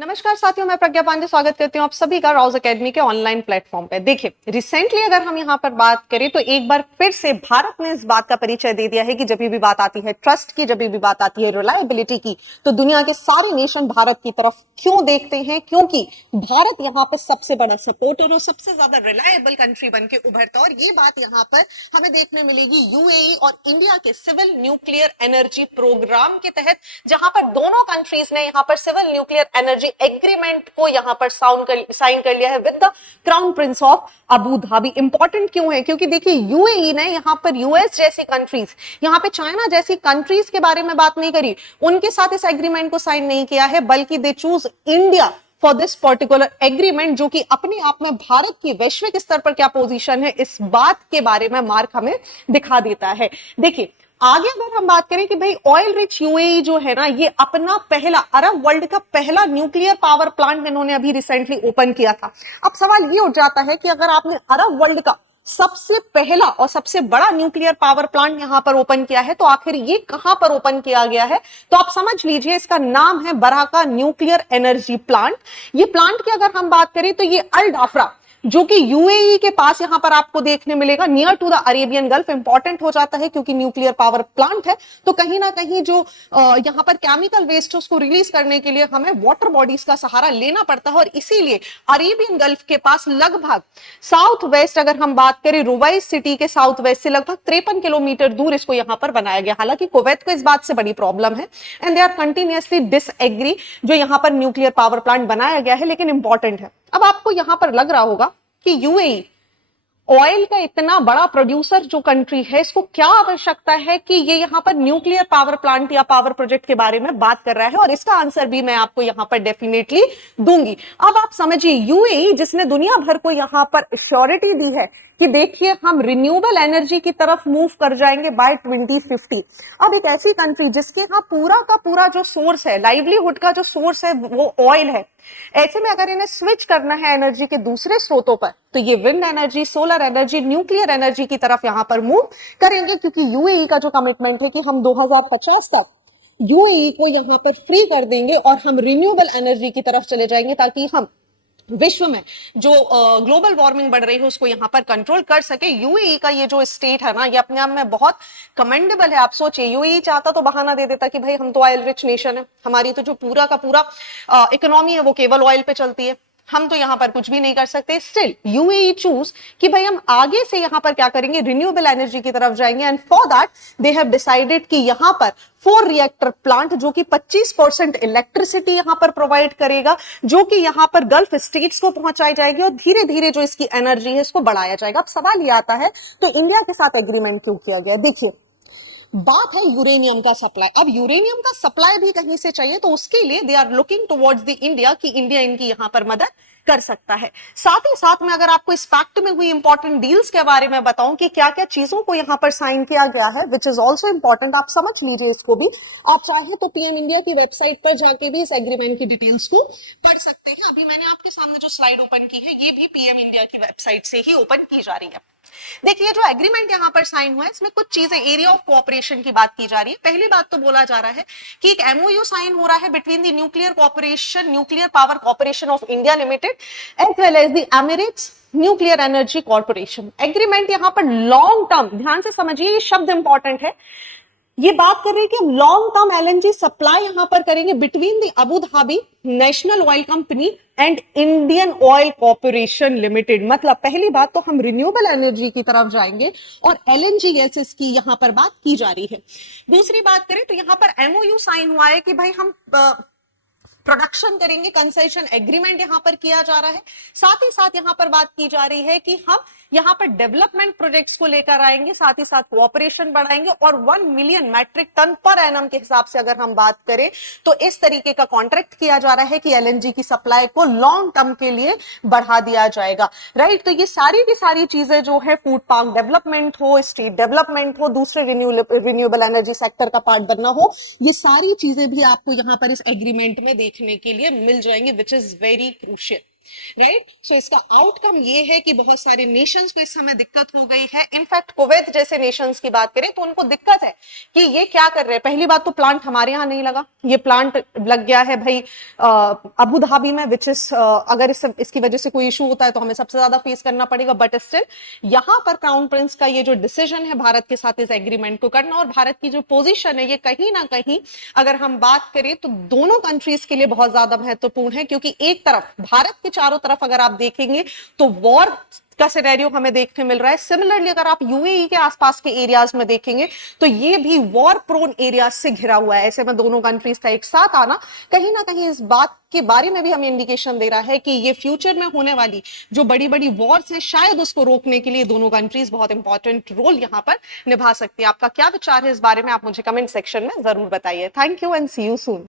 नमस्कार साथियों, मैं प्रज्ञा पांडे स्वागत करती हूँ आप सभी का रॉज एकेडमी के ऑनलाइन प्लेटफॉर्म पे। देखिए, रिसेंटली अगर हम यहाँ पर बात करें तो एक बार फिर से भारत ने इस बात का परिचय दे दिया है कि जब भी बात आती है ट्रस्ट की, जब भी बात आती है रिलायबिलिटी की, तो दुनिया के सारे नेशन भारत की तरफ क्यों देखते हैं? क्योंकि भारत यहाँ पर सबसे बड़ा सपोर्टर और सबसे ज्यादा रिलायबल कंट्री बन के उभरता है। और ये बात यहाँ पर हमें देखने मिलेगी यूएई और इंडिया के सिविल न्यूक्लियर एनर्जी प्रोग्राम के तहत, जहां पर दोनों कंट्रीज ने यहाँ पर सिविल न्यूक्लियर एनर्जी एग्रीमेंट को यहां पर साइन कर लिया है with the crown Prince of Abu Dhabi. Important क्यों है? क्योंकि देखिए, यूएई ने यहां पर यूएस जैसी कंट्रीज, यहां पे चाइना जैसी कंट्रीज के बारे में बात नहीं करी, उनके साथ इस एग्रीमेंट को साइन नहीं किया है, बल्कि they choose India for this particular agreement, जो कि अपने आप में भारत की वैश्विक स्तर पर क्या पोजीशन है इस बात के बारे में मार्क हमें दिखा देता है। देखिए, आगे अगर हम बात करें कि भाई ऑयल रिच यूएई जो है ना, ये अपना पहला अरब वर्ल्ड का पहला न्यूक्लियर पावर प्लांट इन्होंने अभी रिसेंटली ओपन किया था। अब सवाल ये उठ जाता है कि अगर आपने अरब वर्ल्ड का सबसे पहला और सबसे बड़ा न्यूक्लियर पावर प्लांट यहां पर ओपन किया है, तो आखिर ये कहां पर ओपन किया गया है? तो आप समझ लीजिए, इसका नाम है बराका न्यूक्लियर एनर्जी प्लांट। ये प्लांट की अगर हम बात करें तो ये अल डाफरा, जो कि यूएई के पास यहां पर आपको देखने मिलेगा, near to the Arabian Gulf. Important हो जाता है क्योंकि न्यूक्लियर पावर प्लांट है, तो कहीं ना कहीं जो यहां पर केमिकल वेस्ट उसको रिलीज करने के लिए हमें वाटर बॉडीज का सहारा लेना पड़ता है, और इसीलिए अरेबियन गल्फ के पास लगभग साउथ वेस्ट, अगर हम बात करें रुवाई सिटी के साउथ वेस्ट से लगभग 53 किलोमीटर दूर इसको यहां पर बनाया गया। हालांकि कुवैत को इस बात से बड़ी प्रॉब्लम है and they are continuously disagree जो यहां पर न्यूक्लियर पावर प्लांट बनाया गया है, लेकिन इंपॉर्टेंट है। अब आपको यहां पर लग रहा होगा कि यूएई ऑयल का इतना बड़ा प्रोड्यूसर जो कंट्री है, इसको क्या आवश्यकता है कि ये यहां पर न्यूक्लियर पावर प्लांट या पावर प्रोजेक्ट के बारे में बात कर रहा है? और इसका आंसर भी मैं आपको यहां पर डेफिनेटली दूंगी। अब आप समझिए, यूएई जिसने दुनिया भर को यहां पर श्योरिटी दी है कि देखिए हम रिन्यूएबल एनर्जी की तरफ मूव कर जाएंगे बाय 2050। अब एक ऐसी कंट्री जिसके यहां पूरा का पूरा जो सोर्स है, लाइवलीहुड का जो सोर्स है, वो ऑयल है, ऐसे में अगर इन्हें स्विच करना है एनर्जी के दूसरे स्रोतों पर, तो ये wind energy, solar energy, nuclear energy की तरफ यहां पर मूव करेंगे, क्योंकि यूएई का जो कमिटमेंट है कि हम 2050 तक यूएई को यहां पर फ्री कर देंगे और हम रिन्यूएबल एनर्जी की तरफ चले जाएंगे, ताकि हम विश्व में जो ग्लोबल वार्मिंग बढ़ रही है उसको यहां पर कंट्रोल कर सके। यूएई का ये जो स्टेट है ना, ये अपने आप में बहुत कमेंडेबल है। आप सोचिए, यूएई चाहता तो बहाना दे देता कि भाई हम तो ऑयल रिच नेशन है, हमारी तो जो पूरा का पूरा इकोनॉमी है वो केवल ऑयल पे चलती है, हम तो यहां पर कुछ भी नहीं कर सकते। स्टिल यूएई चूज कि भाई हम आगे से यहां पर क्या करेंगे, रिन्यूएबल एनर्जी की तरफ जाएंगे, and for that they have decided कि यहां पर 4 रिएक्टर प्लांट, जो कि 25% इलेक्ट्रिसिटी यहां पर प्रोवाइड करेगा, जो कि यहां पर गल्फ स्टेट्स को पहुंचाई जाएगी, और धीरे धीरे जो इसकी एनर्जी है इसको बढ़ाया जाएगा। अब सवाल ये आता है, तो इंडिया के साथ एग्रीमेंट क्यों किया गया? देखिए, बात है यूरेनियम का सप्लाई। अब यूरेनियम का सप्लाई भी कहीं से चाहिए, तो उसके लिए they are looking towards the India कि इंडिया इनकी यहां पर मदद कर सकता है। साथ ही साथ में अगर आपको इस पैक्ट में हुई इंपॉर्टेंट डील्स के बारे में बताऊं कि क्या क्या चीजों को यहां पर साइन किया गया है, विच इज ऑल्सो इंपॉर्टेंट, आप समझ लीजिए इसको भी। आप चाहे तो पीएम इंडिया की वेबसाइट पर जाके भी इस एग्रीमेंट की डिटेल्स को पढ़ सकते हैं। अभी मैंने आपके सामने जो स्लाइड ओपन की है, ये भी पीएम इंडिया की वेबसाइट से ही ओपन की जा रही है। देखिए, जो एग्रीमेंट यहां पर साइन हुआ है, इसमें कुछ चीजें, एरिया ऑफ कोऑपरेशन की बात की जा रही है। पहली बात तो बोला जा रहा है कि एक एमओयू साइन हो रहा है between the nuclear power corporation of India limited as well as the Emirates nuclear energy corporation. Agreement यहां पर लॉन्ग टर्म, ध्यान से समझिए, ये शब्द इंपॉर्टेंट है, ये बात कर रहे हैं कि हम लॉन्ग टर्म एलएनजी सप्लाई यहां पर करेंगे between the Abu Dhabi national oil company and Indian oil corporation limited. मतलब पहली बात तो हम रिन्यूएबल एनर्जी की तरफ जाएंगे और एलएनजी गैसेस की यहां पर बात की जा रही है। दूसरी बात करें तो यहां पर एमओयू साइन हुआ है कि भाई हम प्रोडक्शन करेंगे, कंसेशन एग्रीमेंट यहां पर किया जा रहा है। साथ ही साथ यहां पर बात की जा रही है कि हम यहां पर डेवलपमेंट प्रोजेक्ट्स को लेकर आएंगे, साथ ही साथ कोऑपरेशन बढ़ाएंगे, और 1 million metric ton per annum के हिसाब से अगर हम बात करें तो इस तरीके का कॉन्ट्रैक्ट किया जा रहा है कि एलएनजी की सप्लाई को लॉन्ग टर्म के लिए बढ़ा दिया जाएगा। राइट, तो ये सारी की सारी चीजें जो है, फूड पार्क डेवलपमेंट हो, स्ट्रीट डेवलपमेंट हो, दूसरे रिन्यूएबल एनर्जी सेक्टर का पार्ट बनना हो, ये सारी चीजें भी आपको यहां पर इस एग्रीमेंट में देखने के लिए मिल जाएंगे, which is very crucial. Right. So इसका आउटकम ये है कि बहुत सारे नेशंस को इस समय दिक्कत हो गई है। इनफैक्ट कुवैत जैसे नेशंस की बात करें तो उनको दिक्कत है कि ये क्या कर रहे हैं। पहली बात तो प्लांट हमारे यहाँ नहीं लगा, ये प्लांट लग गया है भाई अबू धाबी में, विच इज अगर इसकी वजह से कोई इशू होता है तो हमें सबसे ज्यादा फेस करना पड़ेगा। बट स्टिल यहां पर क्राउन प्रिंस का ये जो डिसीजन है भारत के साथ इस एग्रीमेंट को करना, और भारत की जो पोजीशन है ये कहीं ना कहीं अगर हम बात करें तो दोनों कंट्रीज के लिए बहुत ज्यादा महत्वपूर्ण है, क्योंकि एक तरफ भारत के चारों तरफ अगर आप देखेंगे तो वॉर का सिनेरियो हमें देखने मिल रहा है। सिमिलरली अगर आप यूएई के आसपास के एरियाज में देखेंगे तो ये भी वॉर प्रोन एरियाज से घिरा हुआ है। ऐसे में दोनों कंट्रीज का एक साथ आना कहीं ना कहीं इस बात के बारे में भी हमें इंडिकेशन दे रहा है कि ये फ्यूचर में होने वाली जो बड़ी बड़ी वॉर्स है शायद उसको रोकने के लिए दोनों कंट्रीज बहुत इंपॉर्टेंट रोल यहां पर निभा सकती है। आपका क्या विचार है इस बारे में, आप मुझे कमेंट सेक्शन में जरूर बताइए। Thank you and see you soon.